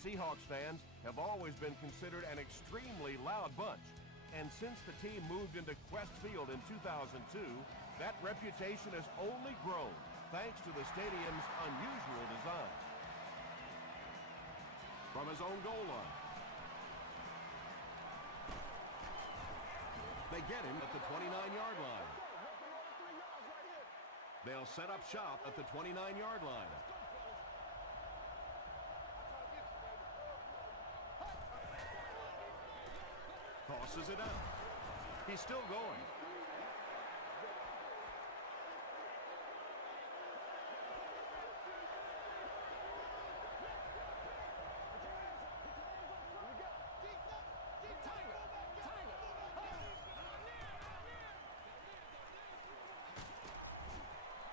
Seahawks fans have always been considered an extremely loud bunch, and since the team moved into Quest Field in 2002, that reputation has only grown thanks to the stadium's unusual design. From his own goal line, they get him at the 29-yard line. They'll set up shop at the 29-yard line. Tosses it out. He's still going.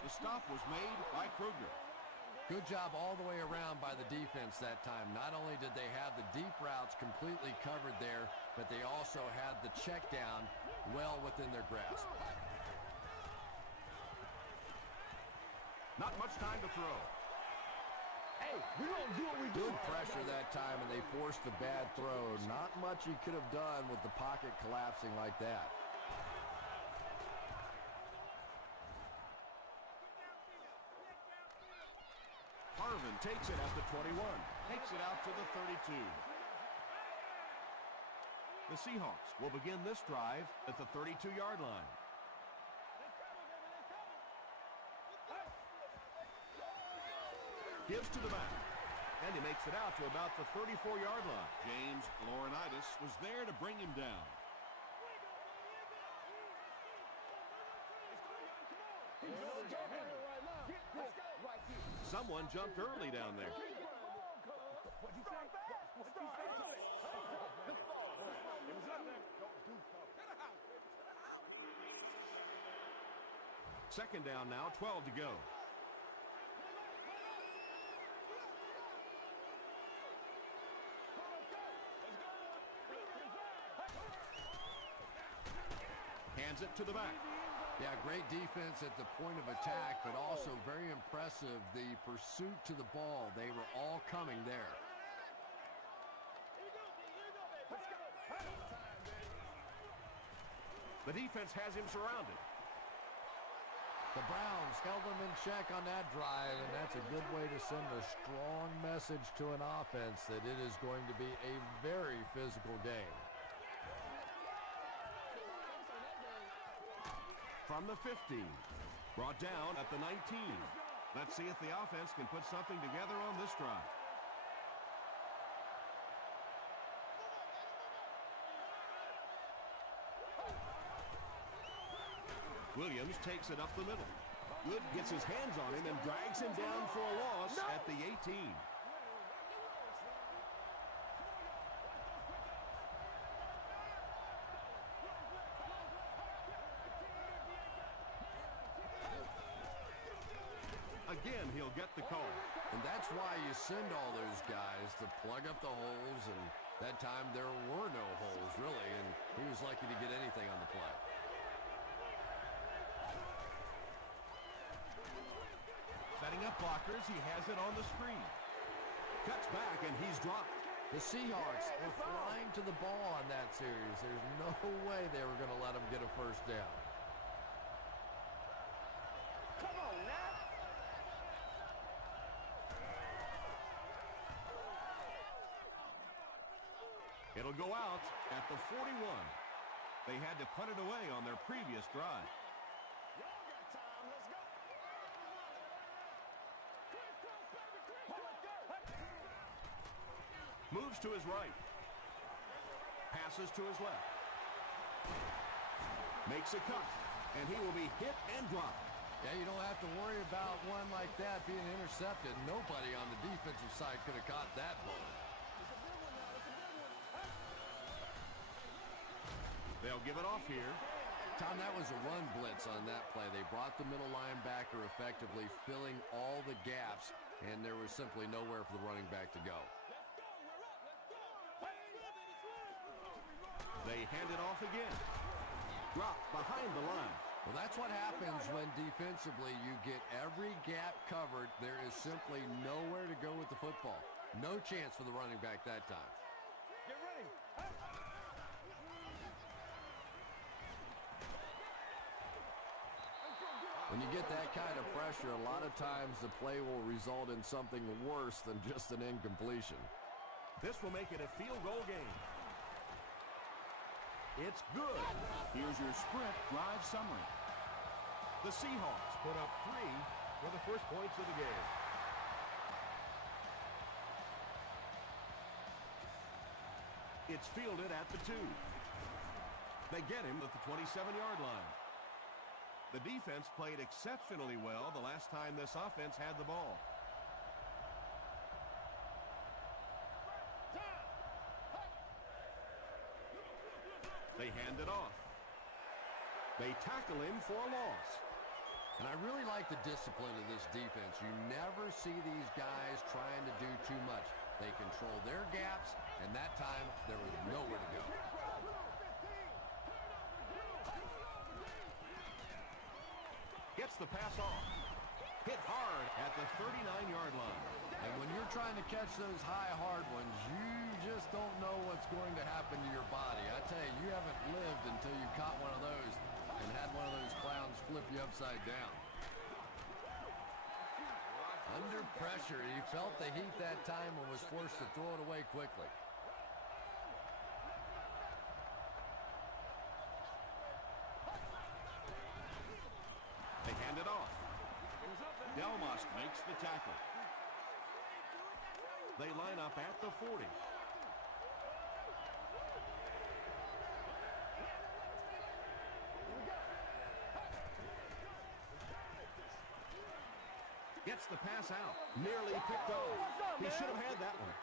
The stop was made by Kruger. Good job all the way around by the defense that time. Not only did they have the deep routes completely covered there, but they also had the check down well within their grasp. Not much time to throw. Hey, we don't do what we do. Good pressure that time, and they forced the bad throw. Not much he could have done with the pocket collapsing like that. Harvin takes it at the 21, takes it out to the 32. The Seahawks will begin this drive at the 32-yard line. Gives to the back, and he makes it out to about the 34-yard line. James Laurinaitis was there to bring him down. Someone jumped early down there. Second down now, 12 to go. Hands it to the back. Yeah, great defense at the point of attack, but also very impressive the pursuit to the ball. They were all coming there. The defense has him surrounded. The Browns held them in check on that drive, and that's a good way to send a strong message to an offense that it is going to be a very physical game. From the 15, brought down at the 19. Let's see if the offense can put something together on this drive. Williams takes it up the middle. Good gets his hands on him and drags him down for a loss at the 18. Again, he'll get the call. And that's why you send all those guys to plug up the holes, and that time there were no holes, really, and he was lucky to get anything on the play. Setting up blockers, he has it on the screen. Cuts back, and he's dropped. The Seahawks were flying to the ball on that series. There's no way they were going to let him get a first down. Come on now. It'll go out at the 41. They had to punt it away on their previous drive. Y'all got time. Let's go. Moves to his right. Passes to his left. Makes a cut. And he will be hit and dropped. Yeah, you don't have to worry about one like that being intercepted. Nobody on the defensive side could have caught that ball. They'll give it off here. Tom, that was a run blitz on that play. They brought the middle linebacker effectively, filling all the gaps, and there was simply nowhere for the running back to go. They hand it off again. Drop behind the line. Well, that's what happens when defensively you get every gap covered. There is simply nowhere to go with the football. No chance for the running back that time. Get ready. When you get that kind of pressure, a lot of times the play will result in something worse than just an incompletion. This will make it a field goal game. It's good. Here's your sprint drive summary. The Seahawks put up 3 for the first points of the game. It's fielded at the 2. They get him at the 27-yard line. The defense played exceptionally well the last time this offense had the ball. They hand it off. They tackle him for a loss. And I really like the discipline of this defense. You never see these guys trying to do too much. They control their gaps, and that time there was nowhere to go. Gets the pass off. Hit hard at the 39-yard line. And when you're trying to catch those high, hard ones, you just don't know what's going to happen to your body. I tell you, you haven't lived until you caught one of those and had one of those clowns flip you upside down. Under pressure, he felt the heat that time and was forced to throw it away quickly. They hand it off. Delmas makes the tackle. They line up at the 40. Gets the pass out. Nearly picked off. He should have had that one.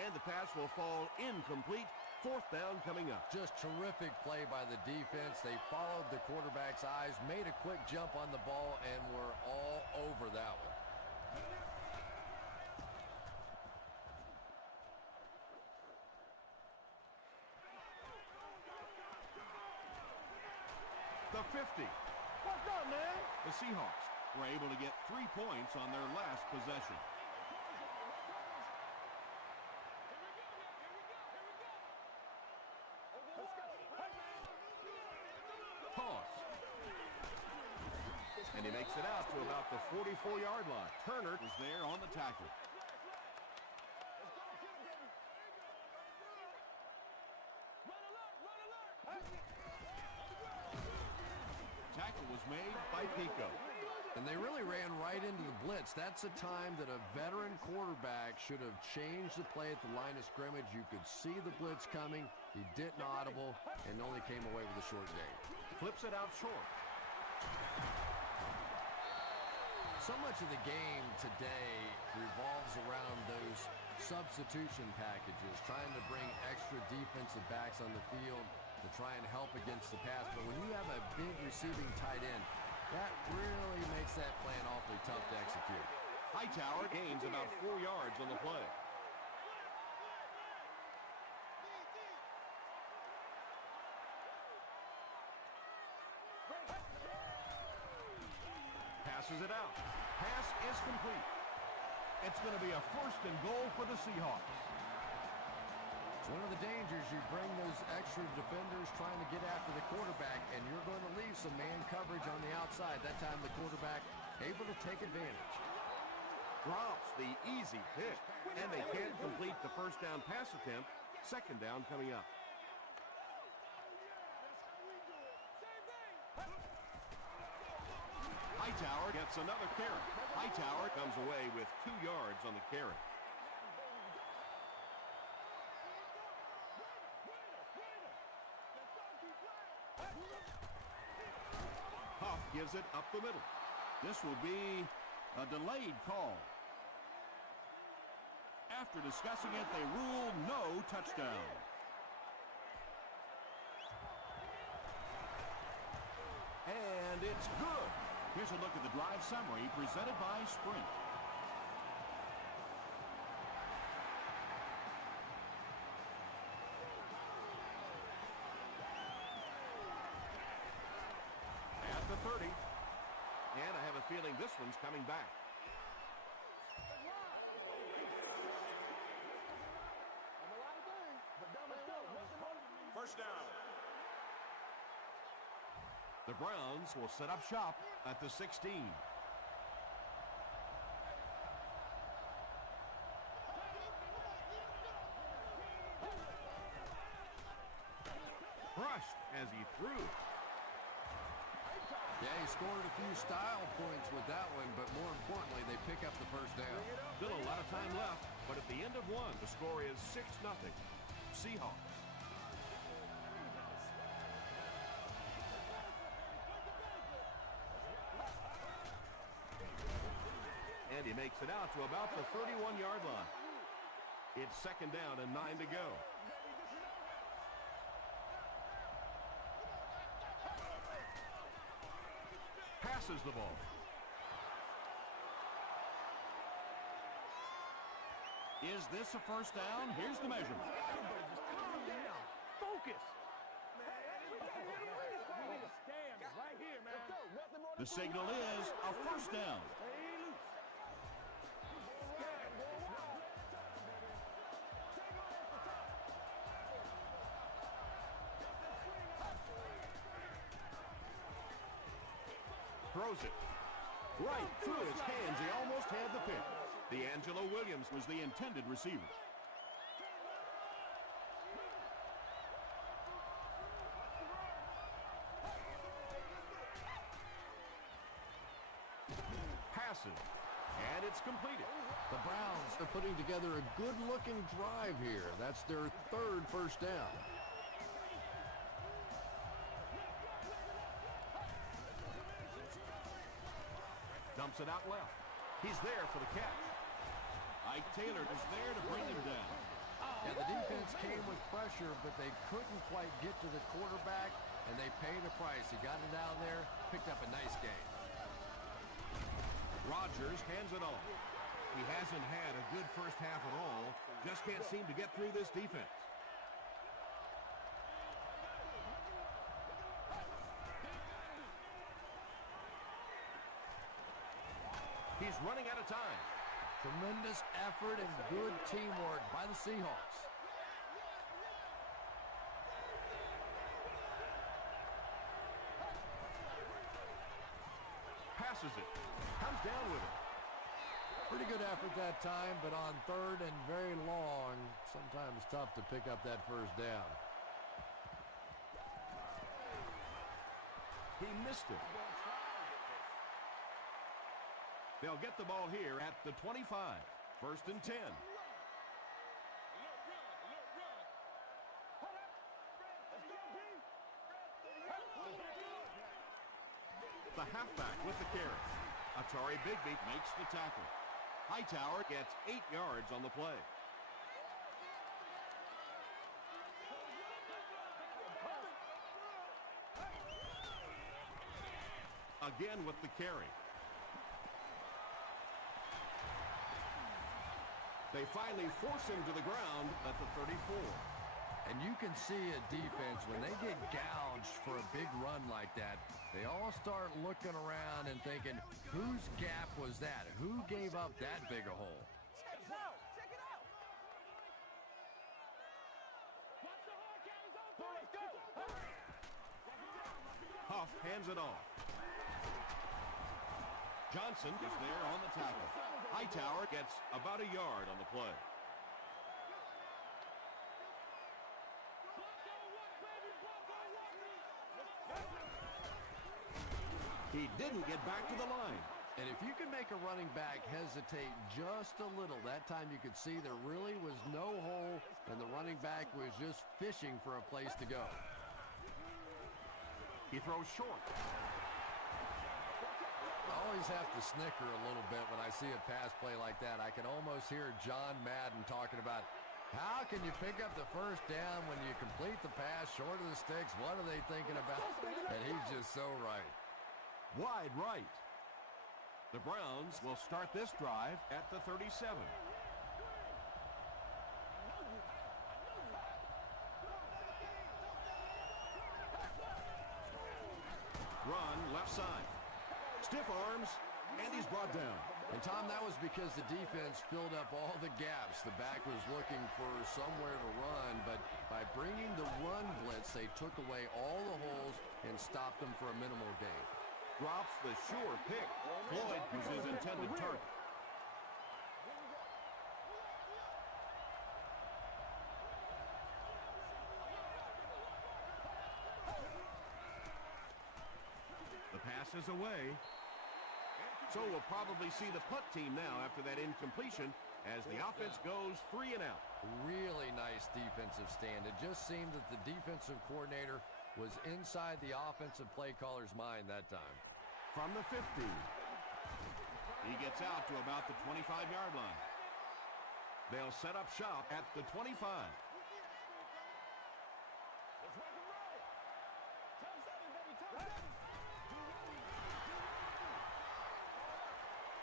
And the pass will fall incomplete. 4th down coming up. Just terrific play by the defense. They followed the quarterback's eyes, made a quick jump on the ball, and were all over that one. The 50. What's up, man? The Seahawks Were able to get 3 points on their last possession. toss. And he makes it out to about the 44-yard line. Turner Was there on the tackle. Tackle was made by Pico. And they really ran right into the blitz. That's a time that a veteran quarterback should have changed the play at the line of scrimmage. You could see the blitz coming. He didn't audible and only came away with a short gain. flips it out short. So much of the game today revolves around those substitution packages, trying to bring extra defensive backs on the field to try and help against the pass. But when you have a big receiving tight end, that really makes that plan awfully tough to execute. Hightower gains about 4 yards on the play. Passes it out. Pass is complete. It's going to be a 1st and goal for the Seahawks. It's one of the dangers. You bring those extra defenders trying to get after the quarterback, and you're going to leave some man coverage on the outside. That time the quarterback able to take advantage. Drops the easy pick, and they can't complete the 1st down pass attempt. 2nd down coming up. Hightower gets another carry. Hightower comes away with 2 yards on the carry. Huff gives it up the middle. This will be a delayed call. After discussing it, they rule no touchdown. And it's good. Here's a look at the drive summary presented by Sprint. At the 30. And I have a feeling this one's coming back. first down. The Browns will set up shop at the 16. Crushed as he threw. Yeah, he scored a few style points with that one, but more importantly, they pick up the first down. Still a lot of time left, but at the end of one, the score is 6-0. Seahawks. And he makes it out to about the 31-yard line. It's second down and 9 to go. Passes the ball. Is this a first down? Here's the measurement. Focus. The signal is a first down. Throws it. Right through his hands. He almost had the pick. D'Angelo Williams Was the intended receiver. passes. And it's completed. The Browns are putting together a good-looking drive here. That's their third first down. Dumps it out left. He's there for the catch. Ike Taylor is there to bring him down. Yeah, the defense came with pressure, but they couldn't quite get to the quarterback, and they paid a price. He got it down there, picked up a nice gain. Rodgers hands it off. He hasn't had a good first half at all. Just can't seem to get through this defense. He's running out of time. Tremendous effort and good teamwork by the Seahawks. Passes it. Comes down with it. Pretty good effort that time, but on third and very long, sometimes tough to pick up that first down. He missed it. They'll get the ball here at the 25. First and 10. The halfback with the carry. Atari Bigby Makes the tackle. Hightower gets 8 yards on the play. Again with the carry. They finally force him to the ground at the 34. And you can see a defense, when they get gouged for a big run like that, they all start looking around and thinking, whose gap was that? Who gave up that big a hole? Check it out. Check it out. Let's go. Huff hands it off. Johnson is there on the tackle. Hightower gets about a yard on the play. He didn't get back to the line. And if you can make a running back hesitate just a little, that time you could see there really was no hole, and the running back was just fishing for a place to go. He throws short. I always have to snicker a little bit when I see a pass play like that. I can almost hear John Madden talking about, how can you pick up the first down when you complete the pass short of the sticks? What are they thinking about? And he's just so right. Wide right. The Browns will start this drive at the 37. Run left side. Stiff arms, and he's brought down. And, Tom, that was because the defense filled up all the gaps. The back was looking for somewhere to run, but by bringing the run blitz, they took away all the holes and stopped them for a minimal gain. Drops the sure pick. Floyd was his intended target. The pass is away. So we'll probably see the punt team now after that incompletion as the offense goes 3 and out. Really nice defensive stand. It just seemed that the defensive coordinator was inside the offensive play caller's mind that time. From the 50. He gets out to about the 25-yard line. They'll set up shop at the 25.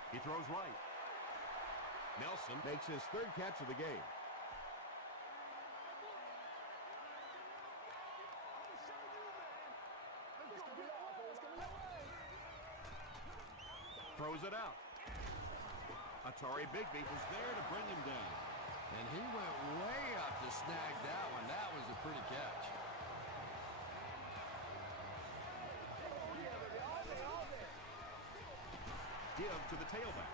He throws right. Nelson makes his 3rd catch of the game. Throws it out. Atari Bigby was there to bring him down. And he went way up to snag that one. That was a pretty catch. Give to the tailback.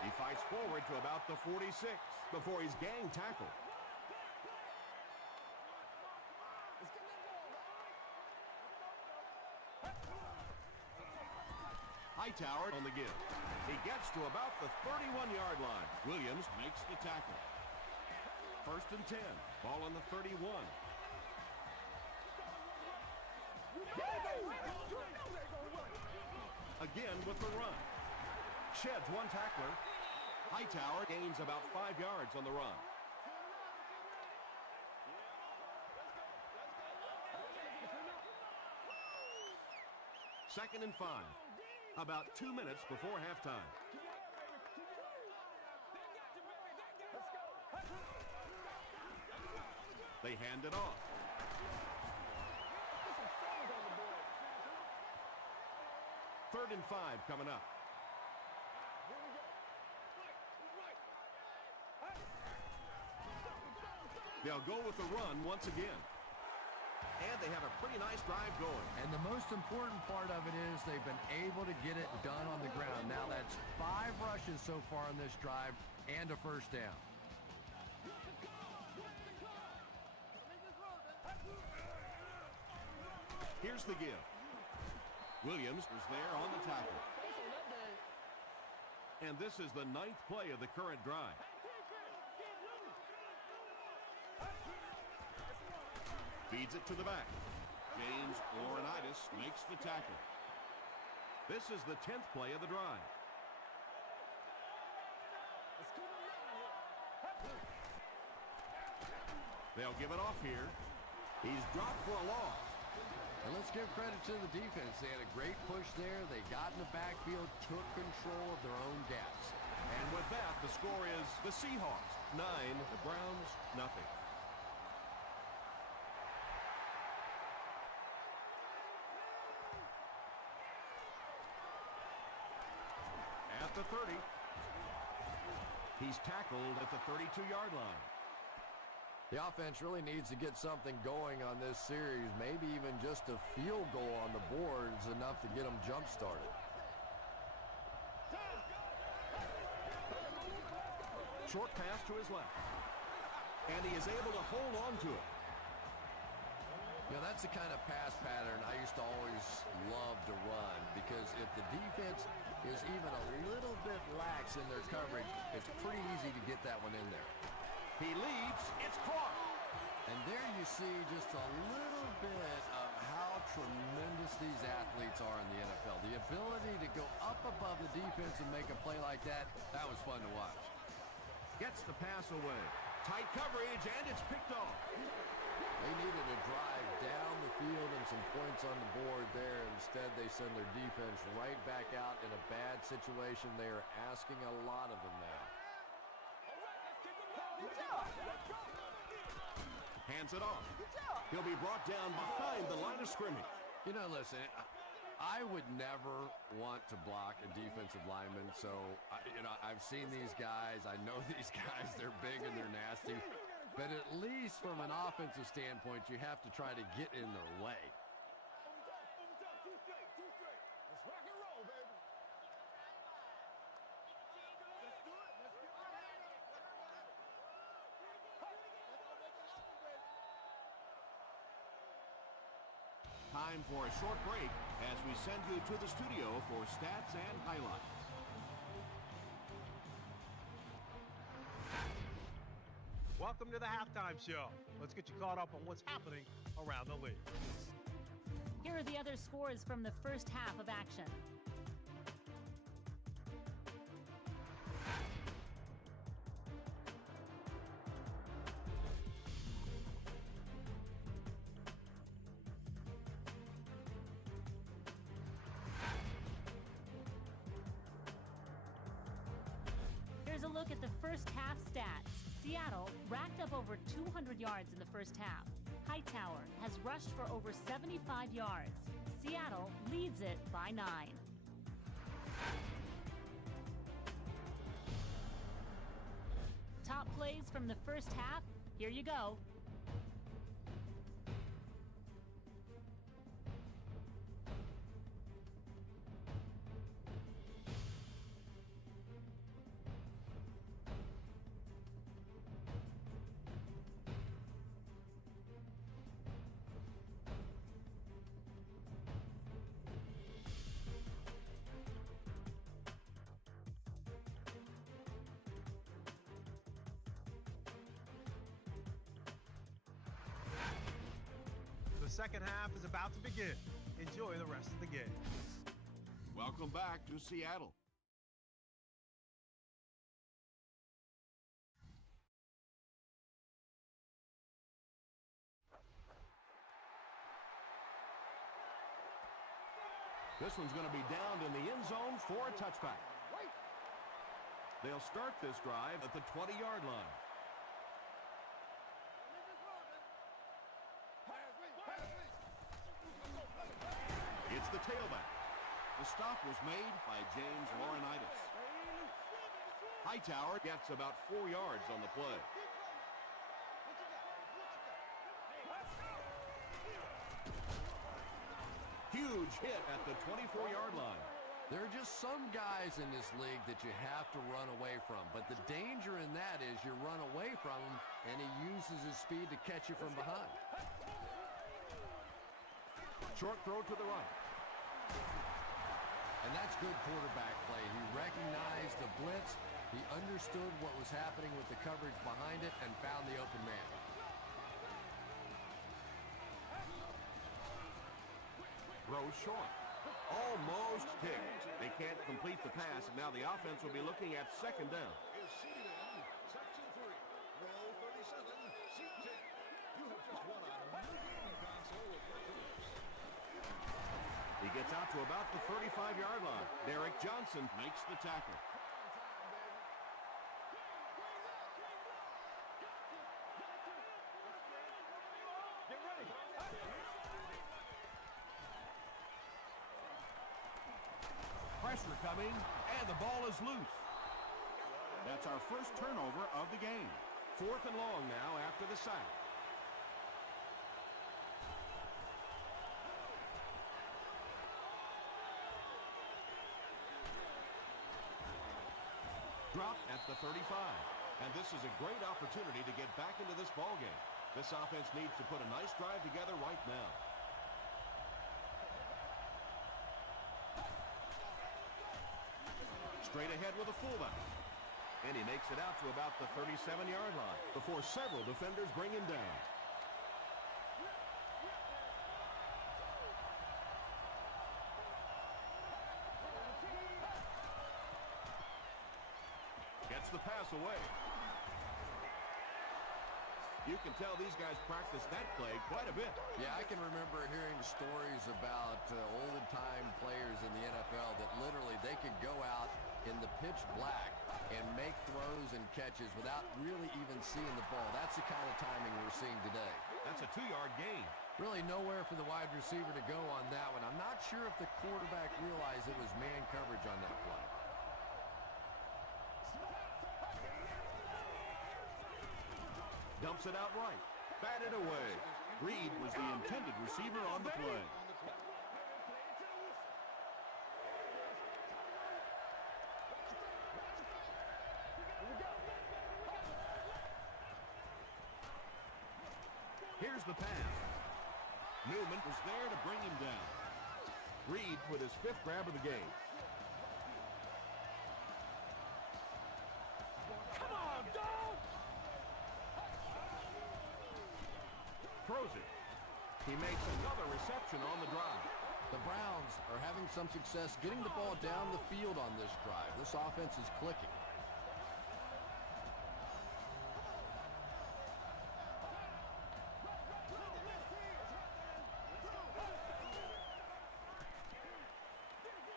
He fights forward to about the 46 before he's gang tackled. Hightower on the give. He gets to about the 31-yard line. Williams Makes the tackle. 1st and 10. Ball on the 31. Again with the run. Sheds one tackler. Hightower gains about 5 yards on the run. Second and 5. About 2 minutes before halftime. They hand it off. Third and 5 coming up. They'll go with the run once again. And they have a pretty nice drive going. And the most important part of it is they've been able to get it done on the ground. Now that's 5 rushes so far on this drive and a first down. Here's the give. Williams was there on the tackle. And this is the 9th play of the current drive. Feeds it to the back. James Laurinaitis makes the tackle. This is the 10th play of the drive. They'll give it off here. He's dropped for a loss. And let's give credit to the defense. They had a great push there. They got in the backfield, took control of their own gaps. And with that, the score is the Seahawks 9, the Browns nothing. At the 30. He's tackled at the 32-yard line. The offense really needs to get something going on this series. Maybe even just a field goal on the board is enough to get them jump-started. Short pass to his left. And he is able to hold on to it. You know, that's the kind of pass pattern I used to always love to run, because if the defense is even a little bit lax in their coverage, it's pretty easy to get that one in there. He leaps. It's caught. And there you see just a little bit of how tremendous these athletes are in the NFL. The ability to go up above the defense and make a play like that, that was fun to watch. Gets the pass away. Tight coverage, and it's picked off. They needed to drive down the field and some points on the board there. Instead, they send their defense right back out in a bad situation. They are asking a lot of them now. Hands it off. He'll be brought down behind the line of scrimmage. You know, listen, I would never want to block a defensive lineman, so, I've seen these guys. I know these guys. They're big and they're nasty. But at least from an offensive standpoint, you have to try to get in their way. Time for a short break as we send you to the studio for stats and highlights. Welcome to the halftime show. Let's get you caught up on what's happening around the league. Here are the other scores from the first half of action. Here's a look at the first half stats. Seattle racked up over 200 yards in the first half. Hightower has rushed for over 75 yards. Seattle leads it by 9. Top plays from the first half. Here you go. The second half is about to begin. Enjoy the rest of the game. Welcome back to Seattle. This one's going to be downed in the end zone for a touchback. They'll start this drive at the 20-yard line. It's the tailback. The stop was made by James Laurinaitis. Hightower gets about 4 yards on the play. Huge hit at the 24-yard line. There are just some guys in this league that you have to run away from. But the danger in that is you run away from him, and he uses his speed to catch you from behind. Short throw to the right. And that's good quarterback play. He recognized the blitz. He understood what was happening with the coverage behind it and found the open man. Throws short. Almost picked. They can't complete the pass, and now the offense will be looking at second down. He gets out to about the 35-yard line. Derek Johnson Makes the tackle. pressure coming, and the ball is loose. That's our first turnover of the game. 4th and long now after the sack. Dropped at the 35. And this is a great opportunity to get back into this ballgame. This offense needs to put a nice drive together right now. Straight ahead with a fullback. And he makes it out to about the 37-yard line before several defenders bring him down. Gets the pass away. You can tell these guys practice that play quite a bit. Yeah, I can remember hearing stories about old-time players in the NFL that literally they could go out in the pitch black and make throws and catches without really even seeing the ball. That's the kind of timing we're seeing today. That's a 2-yard gain. Really nowhere for the wide receiver to go on that one. I'm not sure if the quarterback realized it was man coverage on that play. Dumps it out right. Batted away. Reed was the intended receiver on the play. Here's the pass. Newman was there to bring him down. Reed with his 5th grab of the game. Come on, dog! Throws it. He makes another reception on the drive. The Browns are having some success getting the ball down the field on this drive. This offense is clicking.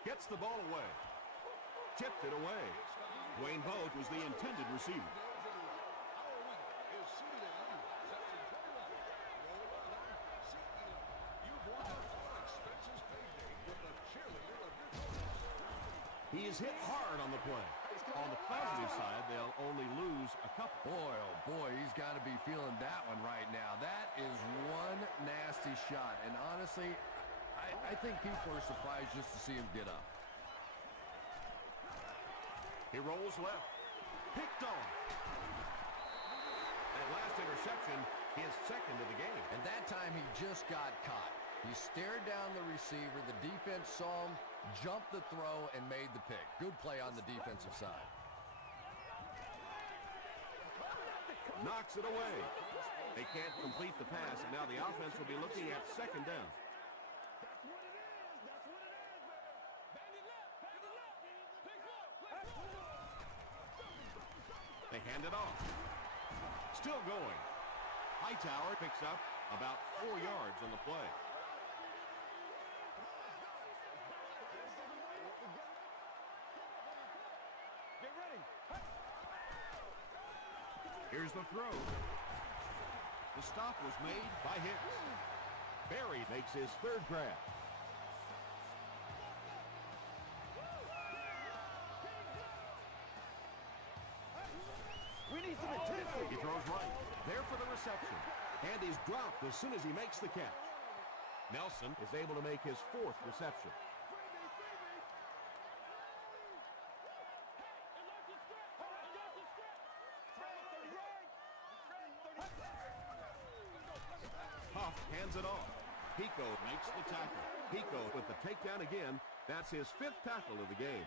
Gets the ball away. Tipped it away. Wayne Boat was the intended receiver. He is hit hard on the play. On the positive side, they'll only lose a couple. Boy, oh boy, he's got to be feeling that one right now. That is one nasty shot. And honestly, I think people are surprised just to see him get up. He rolls left. Picked off. That last interception, his 2nd of the game. And that time he just got caught. He stared down the receiver. The defense saw him, jumped the throw, and made the pick. Good play on the defensive side. Knocks it away. They can't complete the pass, and now the offense will be looking at 2nd down. They hand it off. Still going. Hightower picks up about 4 yards on the play. Get ready. Here's the throw. The stop was made by Hicks. Berry makes his 3rd grab. We need some intensity. He throws right. There for the reception. And he's dropped as soon as he makes the catch. Nelson is able to make his 4th reception. Huff hands it off. Pico makes the tackle. Pico with the takedown again. That's his 5th tackle of the game.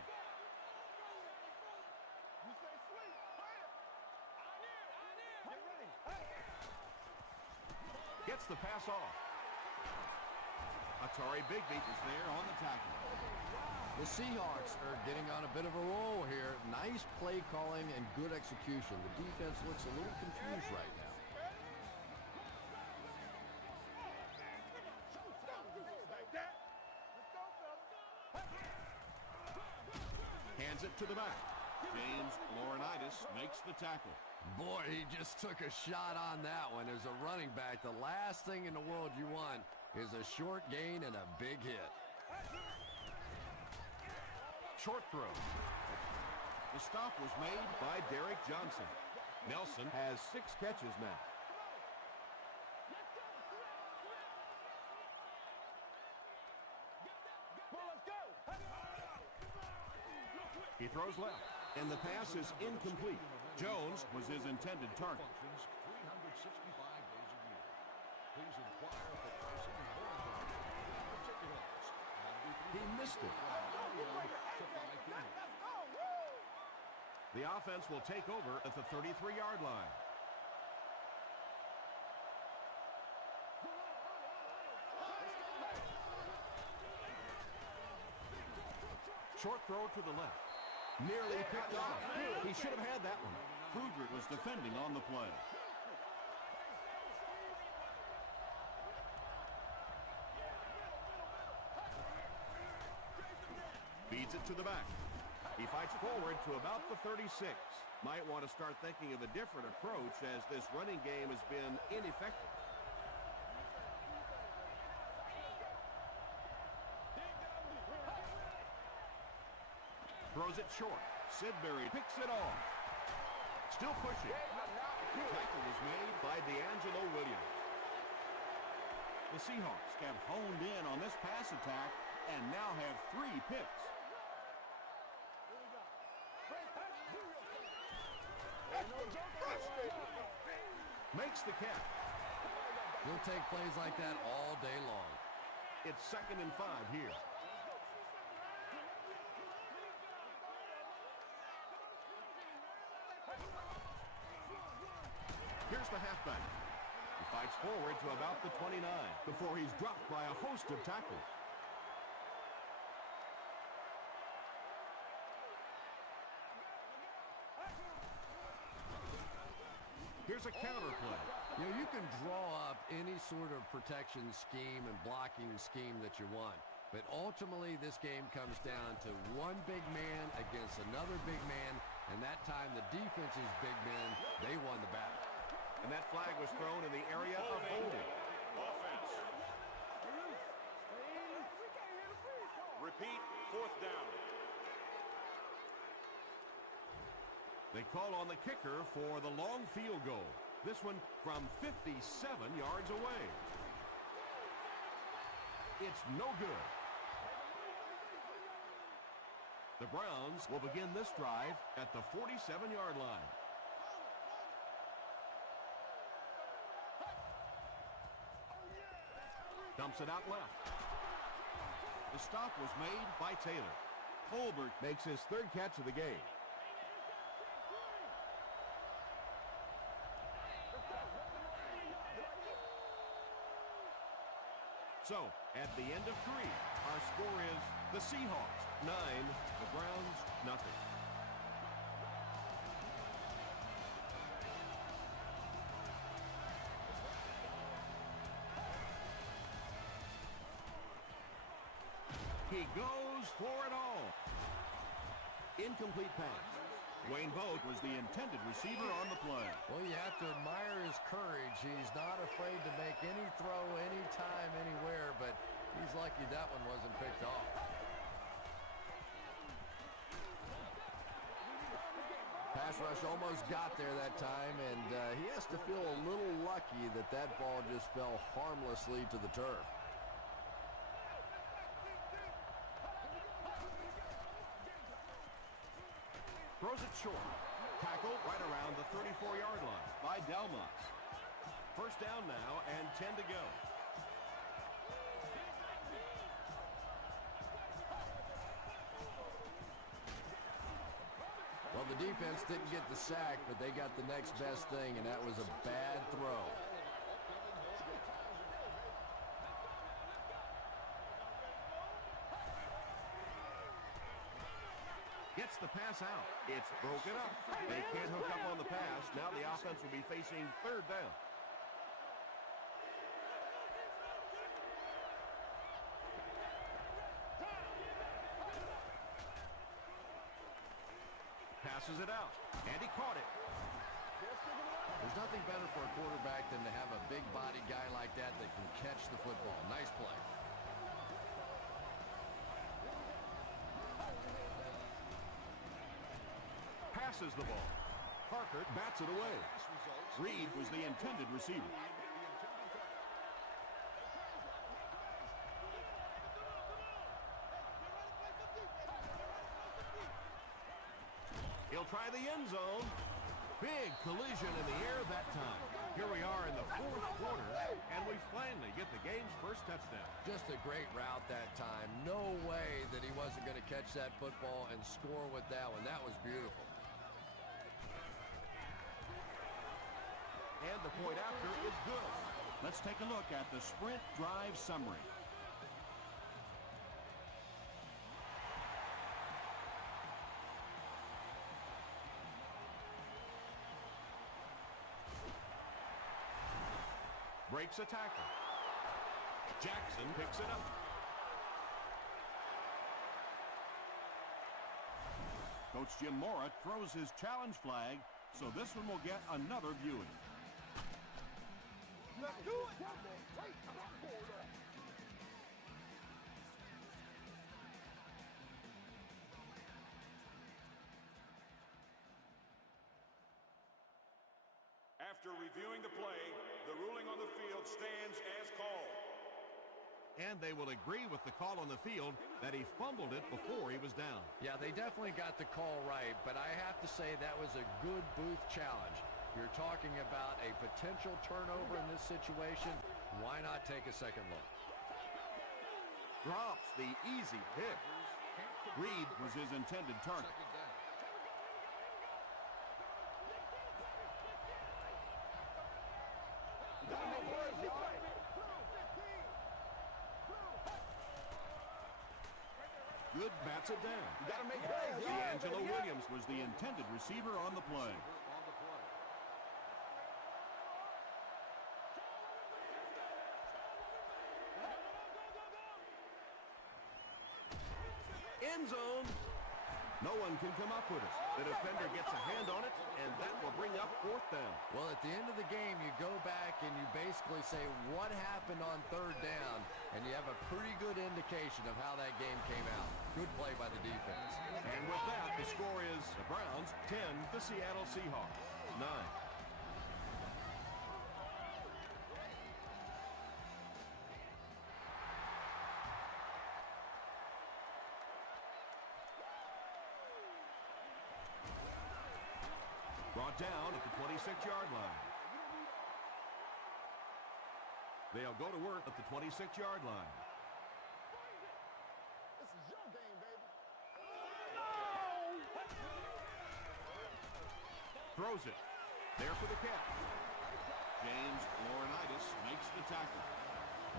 Gets the pass off. Atari Bigbeat is there on the tackle. The Seahawks are getting on a bit of a roll here. Nice play calling and good execution. The defense looks a little confused right now. Hands it to the back. James Laurinaitis makes the tackle. Boy, he just took a shot on that one. As a running back, the last thing in the world you want is a short gain and a big hit. Short throw. The stop was made by Derek Johnson. Nelson has 6 catches now. He throws left, and the pass is incomplete. Jones was his intended target. He missed it. The offense will take over at the 33-yard line. Short throw to the left. Nearly picked off. He should have had that one. Kruger was defending on the play. Feeds it to the back. He fights forward to about the 36. Might want to start thinking of a different approach as this running game has been ineffective. it short. Sidbury picks it off. Still pushing. Tackle was made by D'Angelo Williams. The Seahawks Have honed in on this pass attack and now have 3 picks. makes the catch. He'll take plays like that all day long. It's 2nd and 5 here. Here's the halfback. He fights forward to about the 29 before he's dropped by a host of tackles. Here's a counter play. You know, you can draw up any sort of protection scheme and blocking scheme that you want. But ultimately, this game comes down to one big man against another big man. And that time, the defense's big men, they won the battle. And that flag was thrown in the area of holding. Offense. Repeat, 4th down. They call on the kicker for the long field goal. This one from 57 yards away. It's no good. The Browns will begin this drive at the 47-yard line. Dumps it out left. The stop was made by Taylor. Holbert makes his 3rd catch of the game. So, at the end of 3, our score is the Seahawks 9, the Browns nothing. He goes for it all. Incomplete pass. Wayne Boat was the intended receiver on the play. Well, you have to admire his courage. He's not afraid to make any throw, anytime, anywhere, but he's lucky that one wasn't picked off. Pass rush almost got there that time, and he has to feel a little lucky that that ball just fell harmlessly to the turf. Throws it short. Tackle right around the 34-yard line by Delmas. 1st down now and 10 to go. Well, the defense didn't get the sack, but they got the next best thing, and that was a bad throw. Gets the pass out. It's broken up. They can't hook up on the pass. Now the offense will be facing 3rd down. Passes it out, and he caught it. There's nothing better for a quarterback than to have a big body guy like that that can catch the football. Nice play. Passes the ball. Parker bats it away. Reed was the intended receiver. He'll try the end zone. Big collision in the air that time. Here we are in the 4th quarter, and we finally get the game's first touchdown. Just a great route that time. No way that he wasn't going to catch that football and score with that one. That was beautiful. And the point after is good. Let's take a look at the sprint drive summary. Breaks a tackle. Jackson picks it up. Coach Jim Mora throws his challenge flag, so this one will get another viewing. Let's do it! After reviewing the play, the ruling on the field stands as called. And they will agree with the call on the field that he fumbled it before he was down. Yeah, they definitely got the call right, but I have to say that was a good booth challenge. You're talking about a potential turnover in this situation. Why not take a second look? Drops the easy pick. Reed was his intended target. Good bats it down. D'Angelo Williams was the intended receiver on the play. End zone. No one can come up with it. The defender gets a hand on it, and that will bring up fourth down. Well, at the end of the game, you go back and you basically say what happened on third down, and you have a pretty good indication of how that game came out. Good play by the defense. And with that, the score is the Browns 10, the Seattle Seahawks 9. Brought down at the 26-yard line. They'll go to work at the 26-yard line. This is your game, baby. Throws it. There for the catch. James Laurinaitis makes the tackle.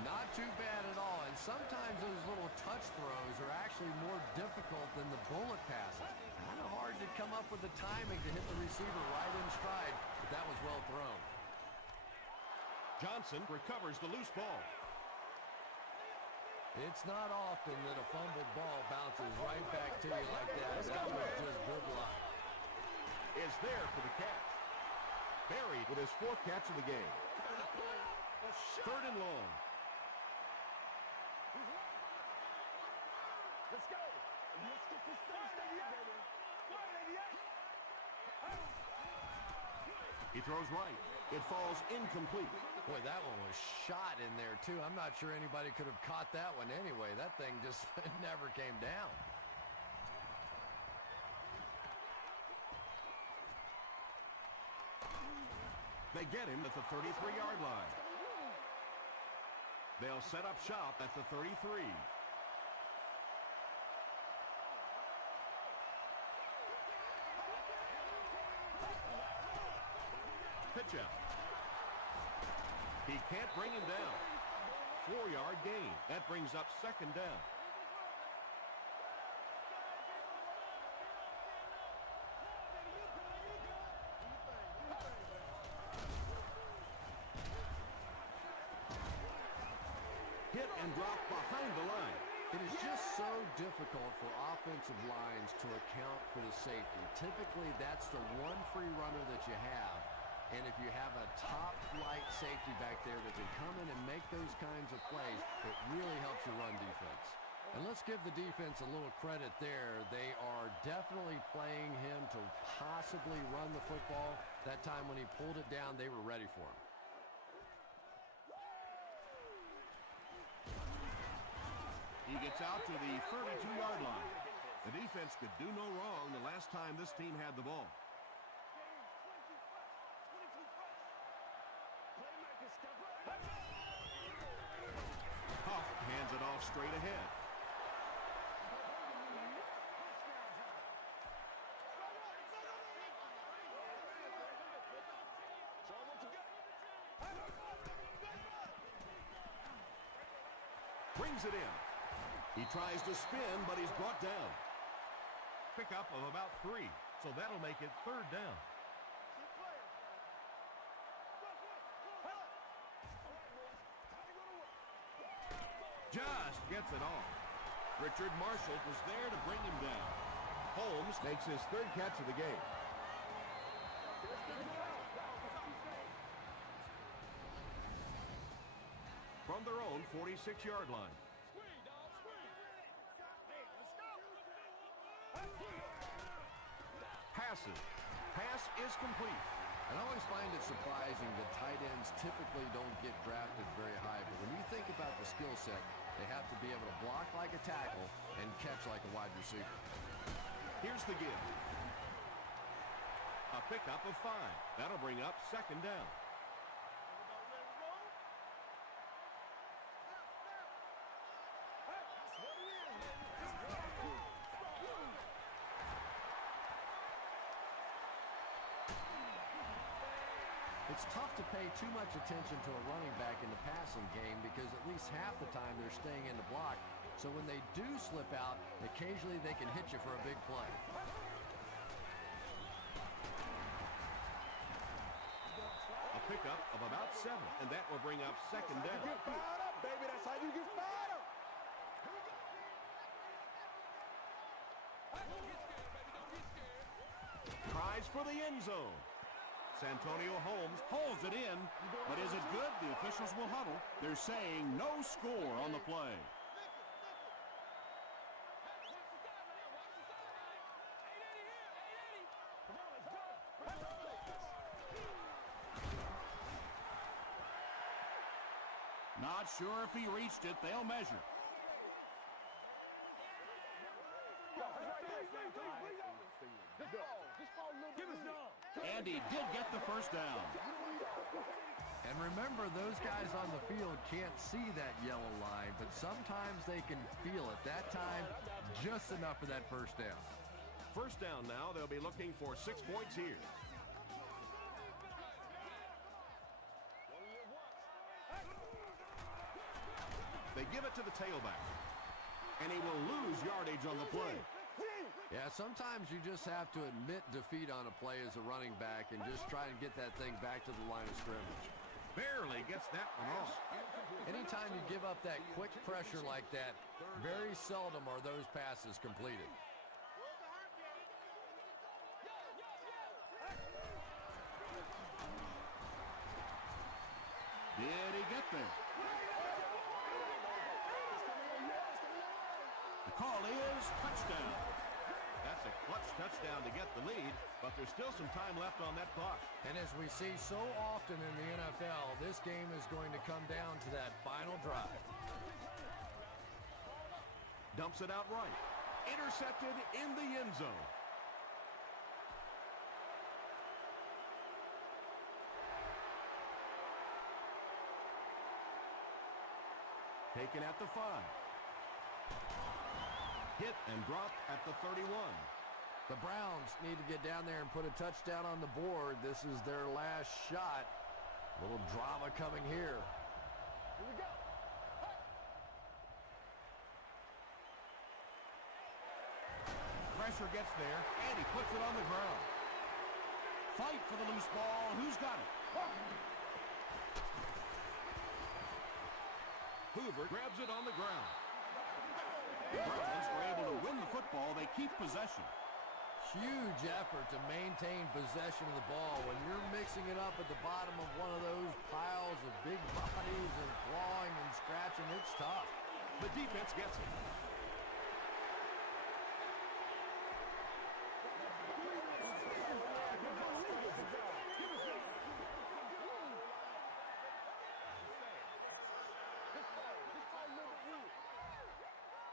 Not too bad at all, and sometimes those little touch throws are actually more difficult than the bullet passes. Kind of hard to come up with the timing to hit the receiver right in stride, but that was well thrown. Johnson recovers the loose ball. It's not often that a fumbled ball bounces right back to you like that. That was just good luck. Is there for the catch. Buried with his fourth catch of the game. Third and long. Let's go. Let's get this thing started, baby. He throws right. It falls incomplete. Boy, that one was shot in there, too. I'm not sure anybody could have caught that one anyway. That thing just never came down. They get him at the 33-yard line. They'll set up shop at the 33. Pitch out. He can't bring him down. 4-yard gain. That brings up second down. Hit and drop behind the line. It is just so difficult for offensive lines to account for the safety. Typically, that's the one free runner that you have. And if you have a top-flight safety back there that can come in and make those kinds of plays, it really helps your run defense. And let's give the defense a little credit there. They are definitely playing him to possibly run the football. That time when he pulled it down, they were ready for him. He gets out to the 32-yard line. The defense could do no wrong the last time this team had the ball. Huff hands it off straight ahead. Brings it in. He tries to spin, but he's brought down. Pickup of about 3, so that'll make it third down. Just gets it off. Richard Marshall was there to bring him down. Holmes makes his third catch of the game. From their own 46-yard line. Passes. Pass is complete. I always find find it surprising that tight ends typically don't get drafted very high, but when you think about the skill set, they have to be able to block like a tackle and catch like a wide receiver. Here's the give. A pickup of 5. That'll bring up 2nd down. It's tough to pay too much attention to a running back in the passing game because at least half the time they're staying in the block. So when they do slip out, occasionally they can hit you for a big play. A pickup of about 7, and that will bring up 2nd down. Get fired up, baby. That's how you get fired up. Tries for the end zone. Santonio Holmes hauls it in, but is it good? The officials will huddle. They're saying no score on the play. Not sure if he reached it. They'll measure. And he did get the first down. And remember, those guys on the field can't see that yellow line, but sometimes they can feel it. That time, just enough for that first down. First down now. They'll be looking for 6 points here. They give it to the tailback. And he will lose yardage on the play. Yeah, sometimes you just have to admit defeat on a play as a running back and just try and get that thing back to the line of scrimmage. Barely gets that one off. Anytime you give up that quick pressure like that, very seldom are those passes completed. Did he get there? The call is touchdown. That's a clutch touchdown to get the lead, but there's still some time left on that clock. And as we see so often in the NFL, this game is going to come down to that final drive. Dumps it out right. Intercepted in the end zone. Taken at the 5. Hit and dropped at the 31. The Browns need to get down there and put a touchdown on the board. This is their last shot. A little drama coming here. Here we go. Pressure gets there, and he puts it on the ground. Fight for the loose ball. Who's got it? Hoover grabs it on the ground. The Browns were able to win the football. They keep possession. Huge effort to maintain possession of the ball. When you're mixing it up at the bottom of one of those piles of big bodies and clawing and scratching, it's tough. The defense gets it.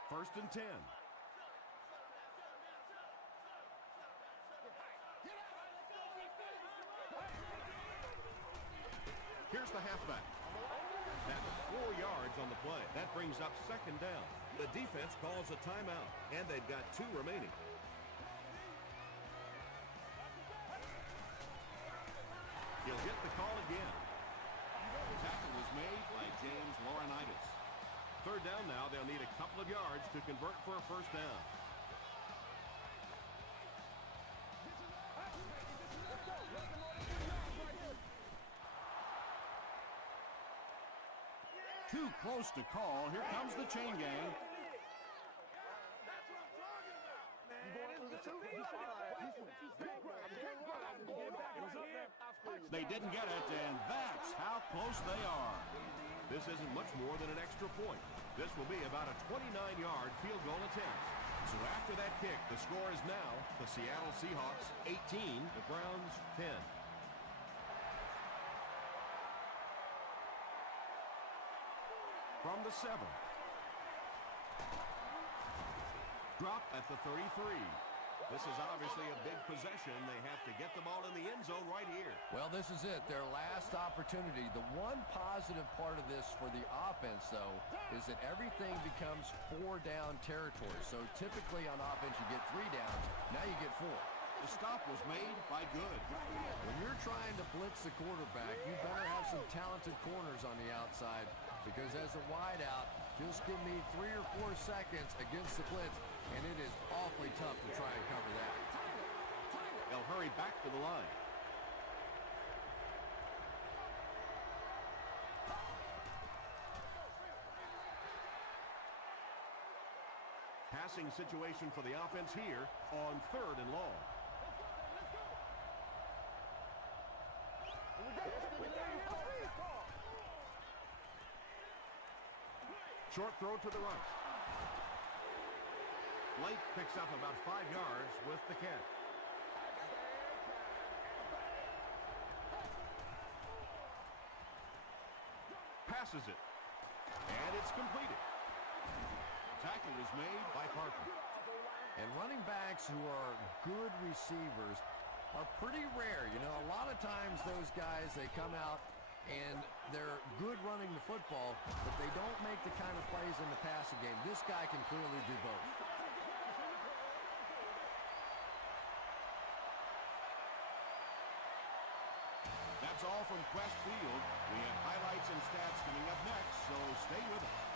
First and 10. Here's the halfback. That's 4 yards on the play. That brings up 2nd down. The defense calls a timeout, and they've got 2 remaining. He'll get the call again. The tackle was made by James Laurinaitis. 3rd down now. They'll need a couple of yards to convert for a first down. Too close to call. Here comes the chain gang. They didn't get it, and that's how close they are. This isn't much more than an extra point. This will be about a 29-yard field goal attempt. So after that kick, the score is now the Seattle Seahawks 18, the Browns 10. from the 7. Drop at the 33. This is obviously a big possession. They have to get the ball in the end zone right here. Well, this is it, their last opportunity. The one positive part of this for the offense, though, is that everything becomes 4-down territory. So typically on offense you get 3 downs, now you get 4. The stop was made by Good. When you're trying to blitz the quarterback, you better have some talented corners on the outside, because as a wideout, just give me 3 or 4 seconds against the blitz, and it is awfully tough to try and cover that. They'll hurry back to the line. Passing situation for the offense here on 3rd and long. Short throw to the right. Blake picks up about 5 yards with the catch. Passes it. And it's completed. Tackle was made by Parker. And running backs who are good receivers are pretty rare. You know, a lot of times those guys, they come out and they're good running the football, but they don't make the kind of plays in the passing game. This guy can clearly do both. That's all from Quest Field. We have highlights and stats coming up next, so stay with us.